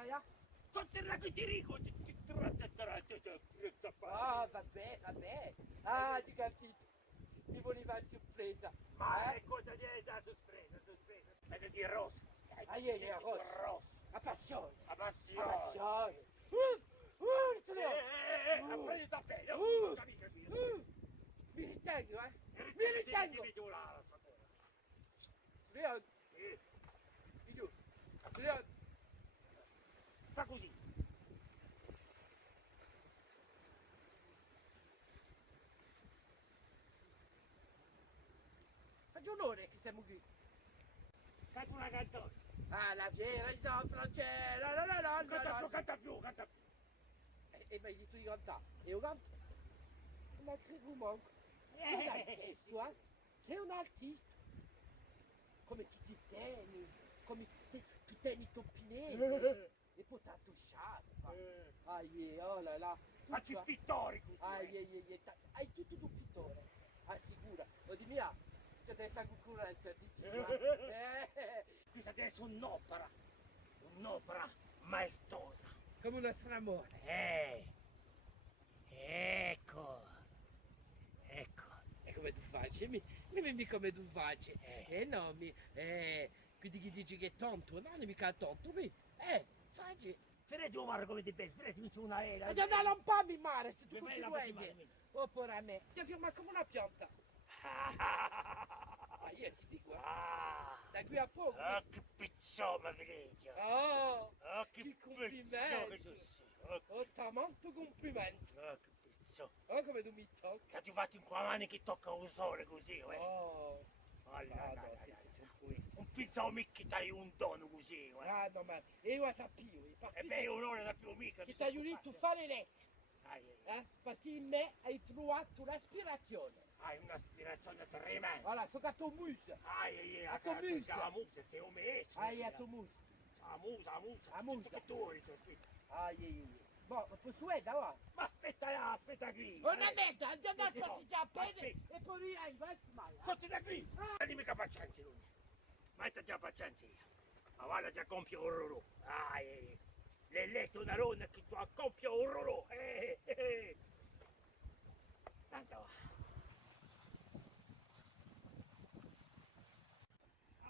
Italia? Sotterra che ti dico, Ah, vabbè. Ah, ti capito. Mi voleva a sorpresa. ma ecco da dieta, sorpresa. Aspetta di rosso. Rosso. A passione. La A passione. passione. Prendi da bene, già mi capito. Mi ritengo, eh? Mi Mi ritengo. tu la sapore. Leon, io. Leon. Fa così. Faccio onore che siamo qui. Canta una canzone. Ah, la fiera di San Francesco. Canta più. E mi hai detto di cantare. E io canto. Ma che manco. Sei un artista, eh? Sei un artista. Come tu tieni, come tu tieni i toppinelli. E poi ti ha tosciato. Oh là là. Facci il pittorico. Hai tutto un pittore. Assicura. O di mia, c'è questa concorrenza di tipo. Questa deve essere un'opera maestosa. Come una stramone. Ecco. E come tu facci? Mi come tu facci? No, quindi chi dici che è tonto? Non è mica tonto, facci. Ferete umano come ti pensi, ferete non c'è una era. E già da un po' mi mare se tu Mi vai continui la a prima dire. di me. Oppure a me. Ti firma come una pianta. Ma io ti dico, da qui a poco. Oh, che pizzoma, vileggio. Oh, che che pizzoma che complimenti. tu sei. Oh, tanto complimento. Che pizzoma. Oh, come tu mi tocchi. Ti faccio in qua mani che tocca un sole così, Oh, no, sì, sono qui. un pizzoma che dai un dono così, No, ma io lo sapevo. E beh, io non la più mica. Che ti aiuti a fare lettere. Perché in me hai trovato l'aspirazione. Hai un'aspirazione tremenda. Voilà, sono a tua musa. A tua musa. La musa, sei un messo. A tua musa. La musa. La musa. Che tu aspetta. Boh, ma posso vedere, va? Ma aspetta qui. Una merda, già da Sì, spasseggiare no, appena aspetta. e poi in verso mai. Sotto da qui. Dimmi che pazienza, lui. Ma è già pazienza. Ma guarda già compie un rorò. Le letto una ronna che tu accoppia un rorò. Tanto.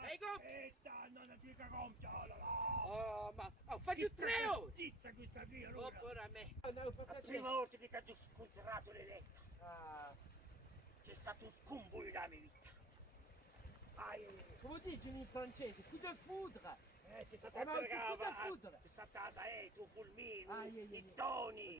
Aspetta, non dica compia. Oh, ma faccio 3 ore. Tizza questa qui, allora. Oppure a me. La prima volta che ti ho scontrato le letta. C'è stato un scombo nella mia vita. Come dici in francese? Coup de foudre. C'è stata Ma un coup de foudre. c'è stata la saetta, un fulmino, I i toni.